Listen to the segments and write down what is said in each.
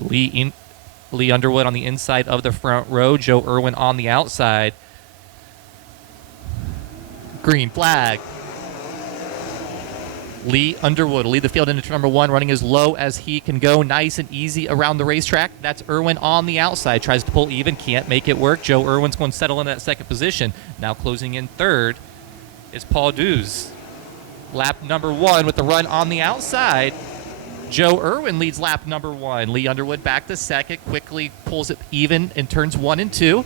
Lee Underwood on the inside of the front row. Joe Irwin on the outside. Green flag. Lee Underwood will lead the field into turn number 1, running as low as he can go. Nice and easy around the racetrack. That's Irwin on the outside. Tries to pull even. Can't make it work. Joe Irwin's going to settle into that second position. Now closing in third is Paul Dews. Lap number 1 with the run on the outside. Joe Irwin leads lap number 1. Lee Underwood back to second. Quickly pulls it even in turns 1 and 2.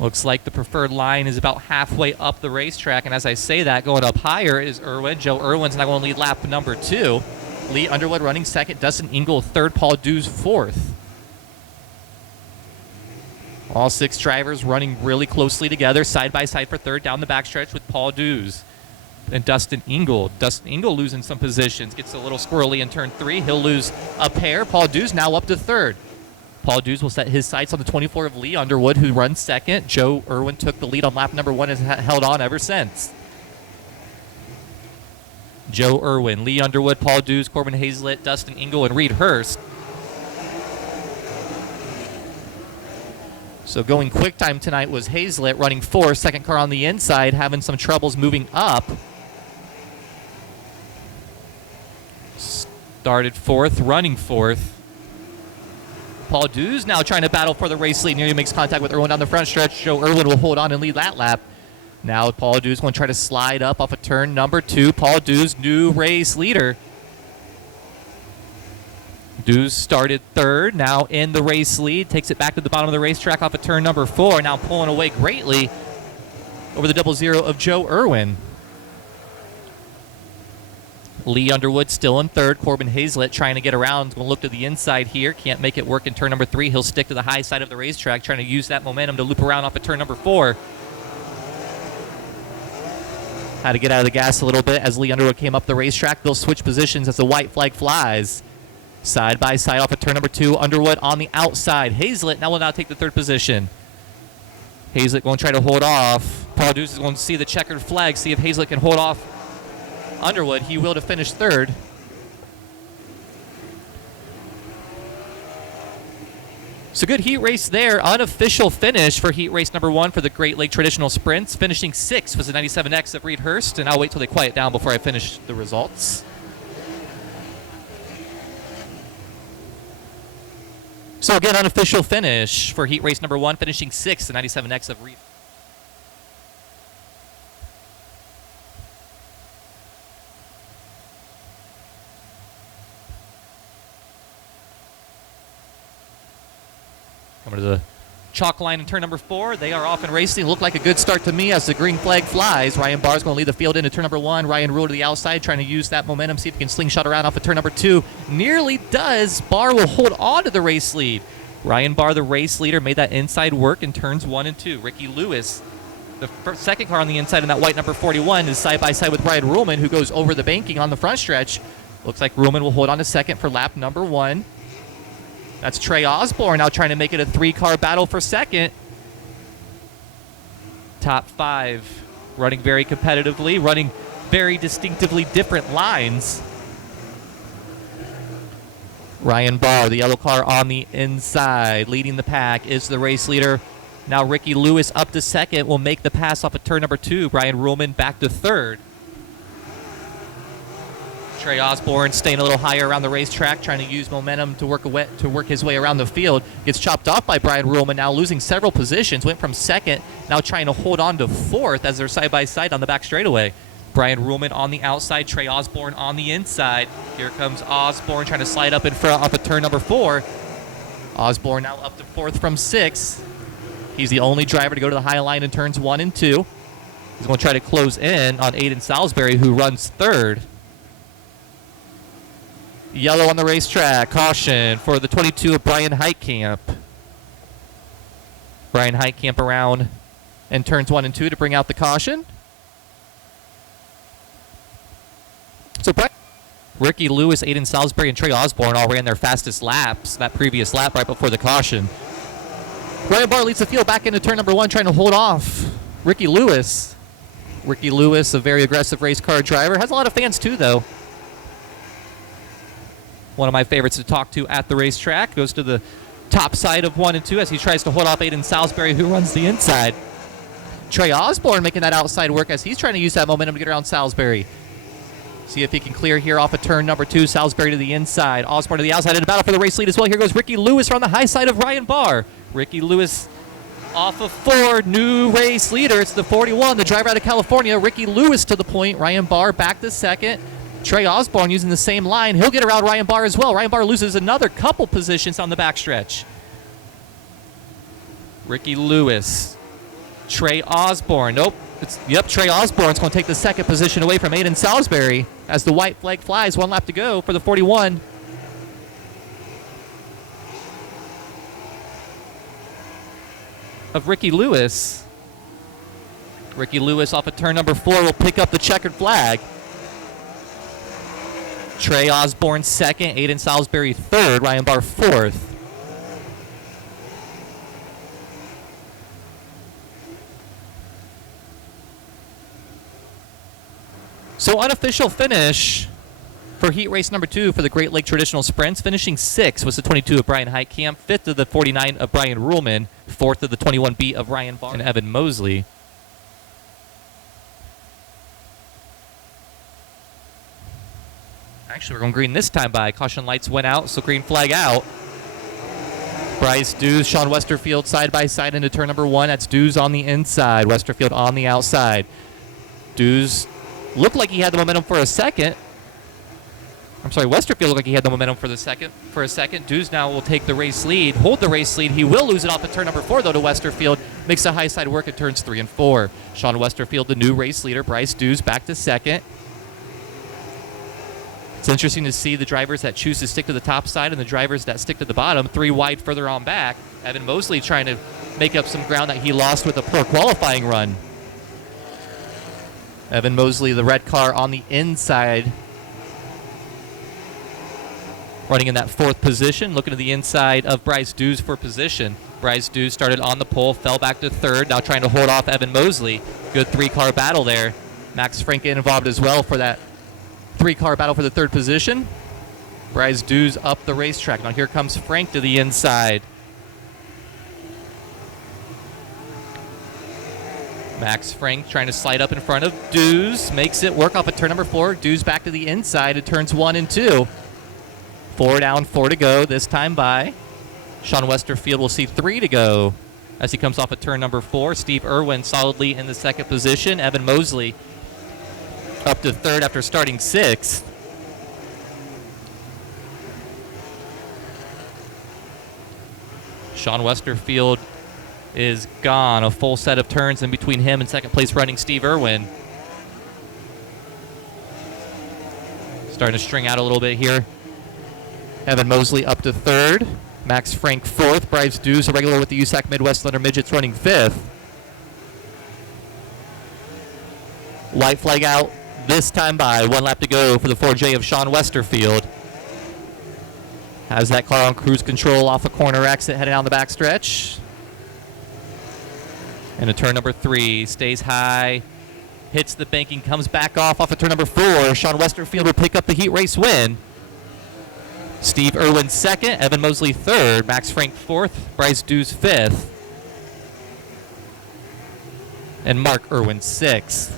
Looks like the preferred line is about halfway up the racetrack, and as I say that, going up higher is Irwin. Joe Irwin's now going to lead lap number 2. Lee Underwood running second. Dustin Engel third. Paul Dews fourth. All 6 drivers running really closely together, side by side for third down the backstretch with Paul Dews and Dustin Engel. Dustin Engel losing some positions. Gets a little squirrely in turn 3. He'll lose a pair. Paul Dews now up to third. Paul Dews will set his sights on the 24 of Lee Underwood, who runs second. Joe Irwin took the lead on lap number 1 and has held on ever since. Joe Irwin, Lee Underwood, Paul Dews, Corbin Hazlett, Dustin Engel, and Reed Hurst. So going quick time tonight was Hazlett running 4th, second car on the inside, having some troubles moving up. Started 4th, running 4th. Paul Dews now trying to battle for the race lead. Nearly makes contact with Irwin down the front stretch. Joe Irwin will hold on and lead that lap. Now Paul Dews going to try to slide up off of turn number 2. Paul Dews, new race leader. Dews started 3rd, now in the race lead. Takes it back to the bottom of the racetrack off of turn number 4. Now pulling away greatly over the 00 of Joe Irwin. Lee Underwood still in 3rd. Corbin Hazlett trying to get around. Going to look to the inside here. Can't make it work in turn number 3. He'll stick to the high side of the racetrack, trying to use that momentum to loop around off of turn number 4. Had to get out of the gas a little bit as Lee Underwood came up the racetrack. They'll switch positions as the white flag flies. Side by side off of turn number 2. Underwood on the outside. Hazlett now will take the 3rd position. Hazlett going to try to hold off. Paul Dews is going to see the checkered flag, see if Hazlett can hold off Underwood. He will to finish 3rd. So good heat race there. Unofficial finish for heat race number 1 for the Great Lake Traditional Sprints. Finishing 6th was the 97X of Reed Hurst, and I'll wait till they quiet down before I finish the results. So again, unofficial finish for heat race number 1, finishing 6th, the 97X of Reed. Coming to the chalk line in turn number 4. They are off and racing. Look like a good start to me as the green flag flies. Ryan Barr is going to lead the field into turn number 1. Ryan Rule to the outside, trying to use that momentum, see if he can slingshot around off of turn number 2. Nearly does. Barr will hold on to the race lead. Ryan Barr, the race leader, made that inside work in turns 1 and 2. Ricky Lewis, the second car on the inside in that white number 41, is side by side with Ryan Ruhlman, who goes over the banking on the front stretch. Looks like Ruhlman will hold on to second for lap number 1. That's Trey Osborne now trying to make it a 3-car battle for second. Top 5 running very competitively, running very distinctively different lines. Ryan Barr, the yellow car on the inside, leading the pack, is the race leader. Now Ricky Lewis up to second, will make the pass off of turn number 2. Brian Ruhlman back to 3rd. Trey Osborne staying a little higher around the racetrack, trying to use momentum to work his way around the field. Gets chopped off by Brian Ruhlman, now losing several positions. Went from second, now trying to hold on to 4th as they're side by side on the back straightaway. Brian Ruhlman on the outside, Trey Osborne on the inside. Here comes Osborne trying to slide up in front off of turn number 4. Osborne now up to 4th from 6th. He's the only driver to go to the high line in turns 1 and 2. He's going to try to close in on Aiden Salisbury, who runs 3rd. Yellow on the racetrack. Caution for the 22 of Brian Heitkamp. Brian Heitkamp around in turns 1 and 2 to bring out the caution. So Ricky Lewis, Aiden Salisbury, and Trey Osborne all ran their fastest laps that previous lap right before the caution. Ryan Barr leads the field back into turn number 1, trying to hold off Ricky Lewis. Ricky Lewis, a very aggressive race car driver. Has a lot of fans too, though. One of my favorites to talk to at the racetrack. Goes to the top side of 1 and 2 as he tries to hold off Aiden Salisbury, who runs the inside. Trey Osborne making that outside work as he's trying to use that momentum to get around Salisbury. See if he can clear here off of turn number 2. Salisbury to the inside. Osborne to the outside in the battle for the race lead as well. Here goes Ricky Lewis on the high side of Ryan Barr. Ricky Lewis off of 4. New race leader. It's the 41, the driver out of California. Ricky Lewis to the point. Ryan Barr back to second. Trey Osborne using the same line. He'll get around Ryan Barr as well. Ryan Barr loses another couple positions on the backstretch. Ricky Lewis. Trey Osborne. Nope. Trey Osborne's going to take the second position away from Aiden Salisbury as the white flag flies. 1 lap to go for the 41. Of Ricky Lewis. Ricky Lewis off of turn number 4 will pick up the checkered flag. Trey Osborne second, Aiden Salisbury third, Ryan Barr fourth. So unofficial finish for heat race number 2 for the Great Lake Traditional Sprints. Finishing 6th was the 22 of Brian Heitkamp, 5th of the 49 of Brian Ruhlman, 4th of the 21B of Ryan Barr and Evan Mosley. Actually, we're going green this time by. Caution lights went out, so green flag out. Bryce Dews, Sean Westerfield side by side into turn number 1. That's Dews on the inside, Westerfield on the outside. Dews looked like he had the momentum for a second. I'm sorry, Westerfield looked like he had the momentum for a second. Dews now will take the race lead, hold the race lead. He will lose it off at turn number 4, though, to Westerfield. Makes a high side work at turns 3 and 4. Sean Westerfield, the new race leader. Bryce Dews back to second. It's interesting to see the drivers that choose to stick to the top side and the drivers that stick to the bottom, 3 wide further on back. Evan Mosley trying to make up some ground that he lost with a poor qualifying run. Evan Mosley, the red car on the inside, running in that 4th position, looking to the inside of Bryce Dews for position. Bryce Dews started on the pole, fell back to 3rd, now trying to hold off Evan Mosley. Good 3-car battle there. Max Frank involved as well for that 3-car battle for the 3rd position. Bryce Dews up the racetrack. Now here comes Frank to the inside. Max Frank trying to slide up in front of Dews. Makes it work off at turn number 4. Dews back to the inside at turns 1 and 2. 4 down, 4 to go this time by. Sean Westerfield will see 3 to go as he comes off at turn number 4. Steve Irwin solidly in the 2nd position. Evan Mosley up to 3rd after starting 6th. Sean Westerfield is gone. A full set of turns in between him and 2nd place running Steve Irwin. Starting to string out a little bit here. Evan Mosley up to 3rd. Max Frank 4th. Bryce Dews, a regular with the USAC Midwest Thunder Midgets, running 5th. White flag out this time by. 1 lap to go for the 4J of Sean Westerfield. Has that car on cruise control off a corner exit heading down the backstretch. And a turn number 3, stays high, hits the banking, comes back off of turn number 4. Sean Westerfield will pick up the heat race win. Steve Irwin 2nd, Evan Mosley 3rd, Max Frank 4th, Bryce Dews 5th, and Mark Irwin 6th.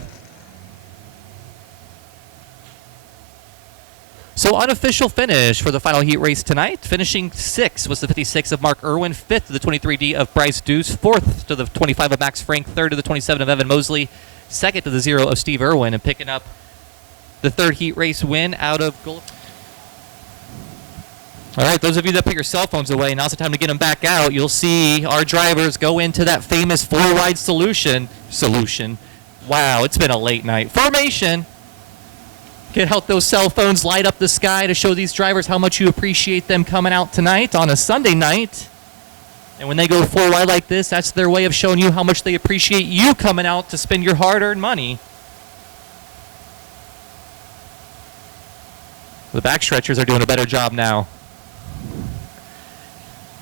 So unofficial finish for the final heat race tonight. Finishing 6th was the 56 of Mark Irwin, 5th to the 23D of Bryce Dews, 4th to the 25 of Max Frank, 3rd to the 27 of Evan Mosley, 2nd to the 0 of Steve Irwin, and picking up the 3rd heat race win out of gold. All right, those of you that put your cell phones away, now's the time to get them back out. You'll see our drivers go into that famous 4-wide solution. Wow, it's been a late night. Formation. Get out those cell phones, light up the sky to show these drivers how much you appreciate them coming out tonight on a Sunday night. And when they go 4-wide like this, that's their way of showing you how much they appreciate you coming out to spend your hard-earned money. The backstretchers are doing a better job now.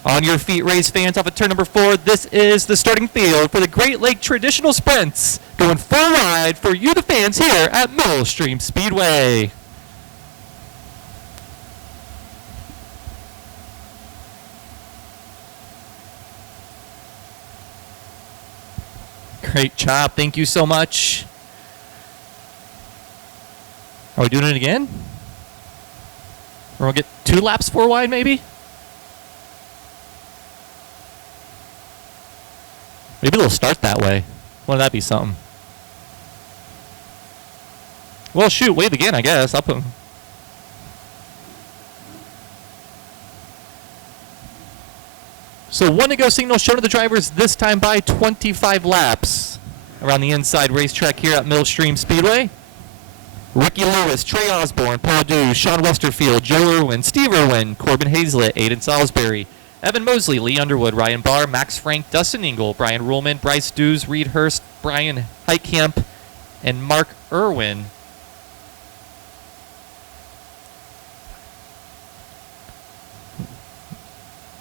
On your feet, race fans, off of turn number 4, this is the starting field for the Great Lake Traditional Sprints. Going 4 wide for you, the fans, here at Millstream Speedway. Great job. Thank you so much. Are we doing it again? Or we'll get 2 laps 4 wide, maybe? Maybe they'll start that way. Wouldn't that be something? Well, shoot, wave again, I guess. I'll put... So 1 to go signal shown to the drivers, this time by 25 laps. Around the inside racetrack here at Millstream Speedway. Ricky Lewis, Trey Osborne, Paul Dew, Sean Westerfield, Joe Irwin, Steve Irwin, Corbin Hazlett, Aiden Salisbury, Evan Mosley, Lee Underwood, Ryan Barr, Max Frank, Dustin Ingle, Brian Ruhlman, Bryce Dews, Reed Hurst, Brian Heitkamp, and Mark Irwin.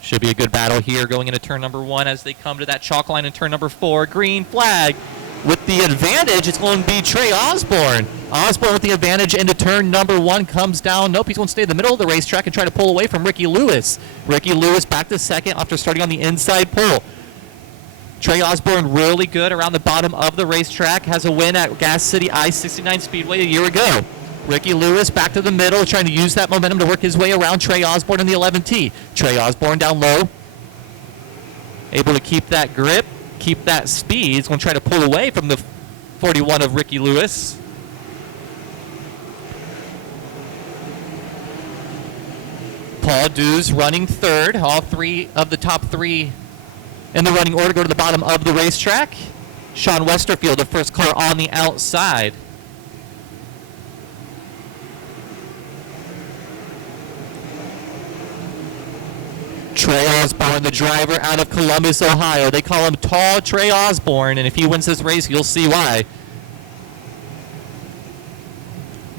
Should be a good battle here going into turn number 1 as they come to that chalk line in turn number 4. Green flag. With the advantage, it's going to be Trey Osborne. Osborne with the advantage into turn number 1 comes down. Nope, he's going to stay in the middle of the racetrack and try to pull away from Ricky Lewis. Ricky Lewis back to second after starting on the inside pole. Trey Osborne really good around the bottom of the racetrack. Has a win at Gas City I-69 Speedway a year ago. Ricky Lewis back to the middle, trying to use that momentum to work his way around Trey Osborne in the 11T. Trey Osborne down low. Able to keep that grip. Keep that speed. He's going to try to pull away from the 41 of Ricky Lewis. Paul Dews running third. All 3 of the top 3 in the running order go to the bottom of the racetrack. Sean Westerfield, the first car on the outside. Trey Osborne, the driver out of Columbus, Ohio. They call him Tall Trey Osborne, and if he wins this race, you'll see why.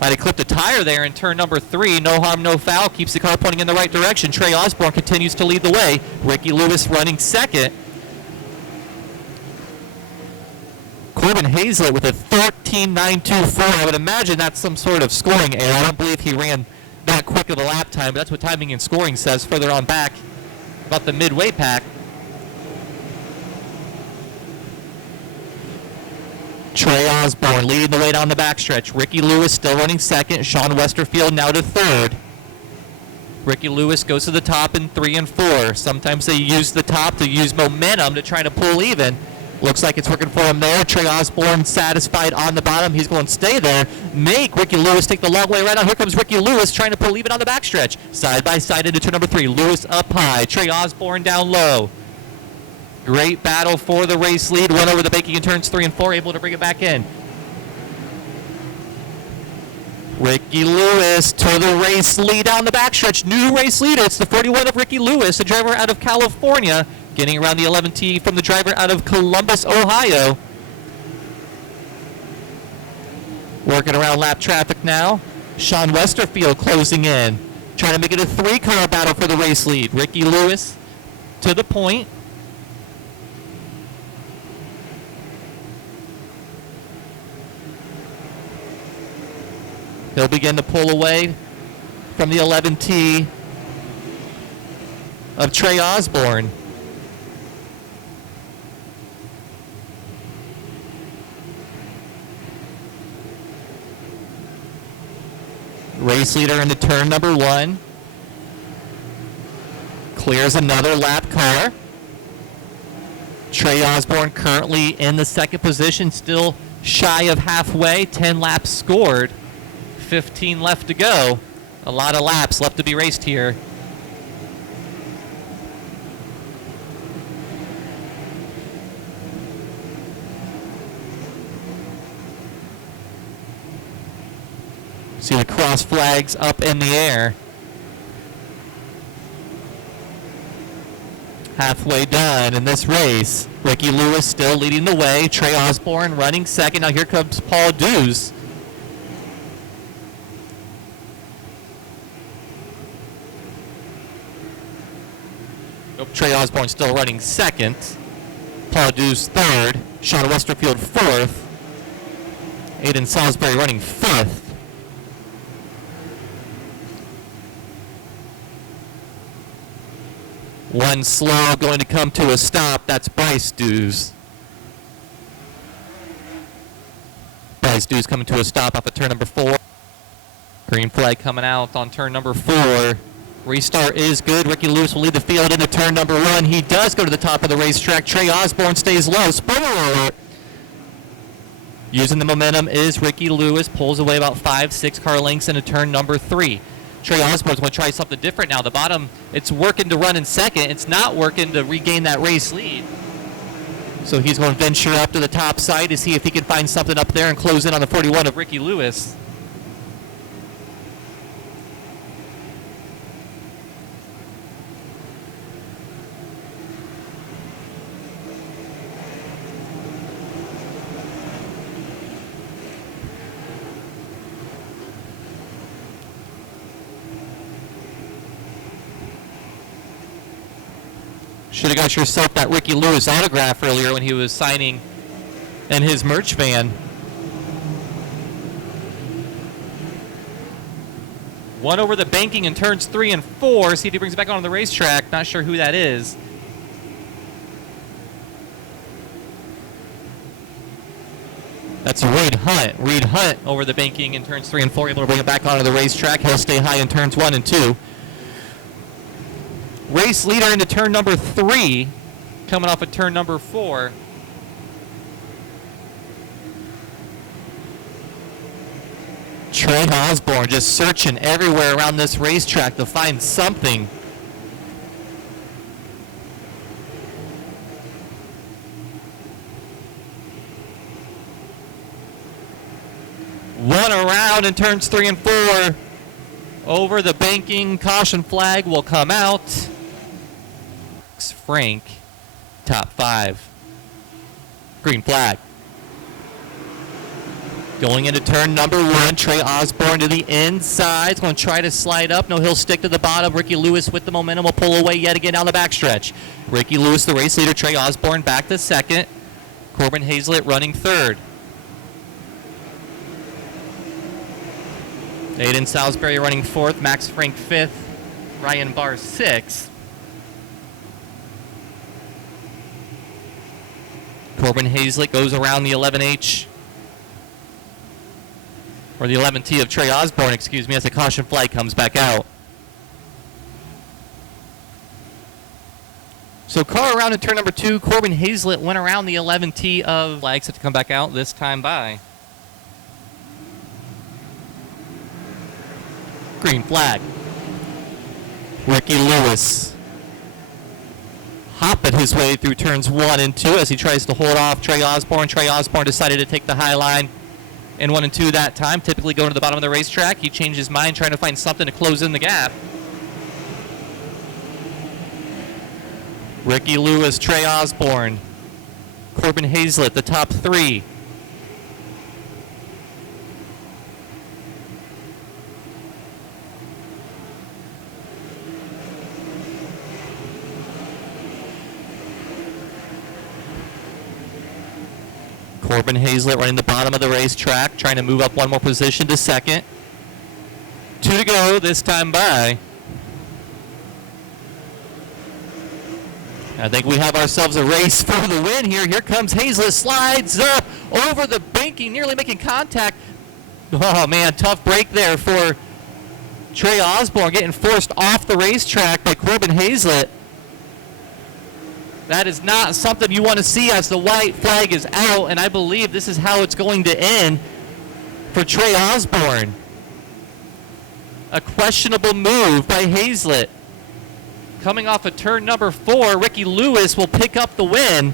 Might have clipped a tire there in turn number 3. No harm, no foul. Keeps the car pointing in the right direction. Trey Osborne continues to lead the way. Ricky Lewis running second. Corbin Hazlett with a 13.924. I would imagine that's some sort of scoring error. I don't believe he ran that quick of a lap time, but that's what timing and scoring says further on back about the midway pack. Trey Osborne leading the way down the backstretch. Ricky Lewis still running second. Sean Westerfield now to third. Ricky Lewis goes to the top in 3 and 4. Sometimes they use the top to use momentum to try to pull even. Looks like it's working for him there. Trey Osborne satisfied on the bottom. He's going to stay there. Make Ricky Lewis take the long way right out. Here comes Ricky Lewis trying to pull even on the backstretch. Side by side into turn number 3. Lewis up high. Trey Osborne down low. Great battle for the race lead. Run over the baking in turns 3 and 4. Able to bring it back in. Ricky Lewis to the race lead down the backstretch. New race leader. It's the 41 of Ricky Lewis, the driver out of California. Getting around the 11T from the driver out of Columbus, Ohio. Working around lap traffic now. Sean Westerfield closing in. Trying to make it a 3-car battle for the race lead. Ricky Lewis to the point. He'll begin to pull away from the 11T of Trey Osborne. Race leader into turn number 1. Clears another lap car. Trey Osborne currently in the second position, still shy of halfway. 10 laps scored. 15 left to go. A lot of laps left to be raced here. See the cross flags up in the air. Halfway done in this race. Ricky Lewis still leading the way. Trey Osborne running second. Now here comes Paul Dews. Trey Osborne still running second. Paul Dews third. Sean Westerfield fourth. Aiden Salisbury running fifth. One slow going to come to a stop. That's Bryce Dews. Flies dues coming to a stop off of turn number 4. Green flag coming out on turn number 4. Restart is good. Ricky Lewis will lead the field into turn number 1. He does go to the top of the racetrack. Trey Osborne stays low. Spoiler alert. Using the momentum is Ricky Lewis. Pulls away about 5-6 car lengths into turn number 3. Trey Osborne's going to try something different now. The bottom, it's working to run in second. It's not working to regain that race lead. So he's going to venture up to the top side to see if he can find something up there and close in on the 41 of Ricky Lewis. Should have got yourself that Ricky Lewis autograph earlier when he was signing in his merch van. One over the banking in turns 3 and 4. See if he brings it back onto the racetrack. Not sure who that is. That's Reed Hunt. Reed Hunt over the banking in turns 3 and 4. Able to bring it back onto the racetrack. He'll stay high in turns 1 and 2. Race leader into turn number 3, coming off of turn number 4. Trey Osborne just searching everywhere around this racetrack to find something. One around in turns 3 and 4. Over the banking, caution flag will come out. Frank, top 5. Green flag. Going into turn number 1, Trey Osborne to the inside. He's going to try to slide up. No, he'll stick to the bottom. Ricky Lewis with the momentum will pull away yet again down the backstretch. Ricky Lewis, the race leader. Trey Osborne back to 2nd. Corbin Hazlett running 3rd. Aiden Salisbury running 4th. Max Frank 5th. Ryan Barr 6th. Corbin Hazlett goes around the 11H, or the 11T of Trey Osborne, excuse me, as the caution flag comes back out. So car around in turn number 2, Corbin Hazlett went around the 11T of flags set to come back out this time by. Green flag. Ricky Lewis hopping his way through turns 1 and 2 as he tries to hold off Trey Osborne. Trey Osborne decided to take the high line in 1 and 2 that time, typically going to the bottom of the racetrack. He changed his mind, trying to find something to close in the gap. Ricky Lewis, Trey Osborne, Corbin Hazlett, the top 3. Corbin Hazlett running the bottom of the racetrack, trying to move up one more position to 2nd. 2 to go this time by. I think we have ourselves a race for the win here. Here comes Hazlett, slides up over the banking, nearly making contact. Oh man, tough break there for Trey Osborne, getting forced off the racetrack by Corbin Hazlett. That is not something you want to see as the white flag is out, and I believe this is how it's going to end for Trey Osborne. A questionable move by Hazlett. Coming off of turn number 4, Ricky Lewis will pick up the win.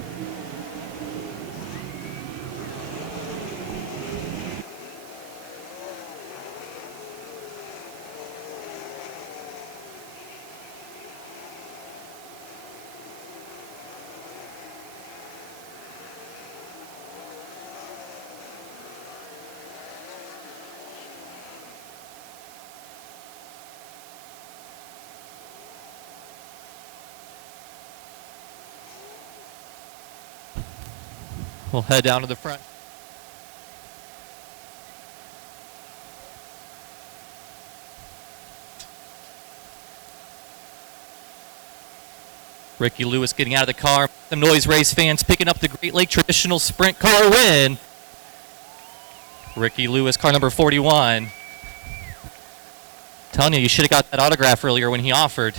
We'll head down to the front. Ricky Lewis getting out of the car. Some noise, race fans picking up the Great Lake Traditional Sprint car win. Ricky Lewis, car number 41. Telling you should have got that autograph earlier when he offered.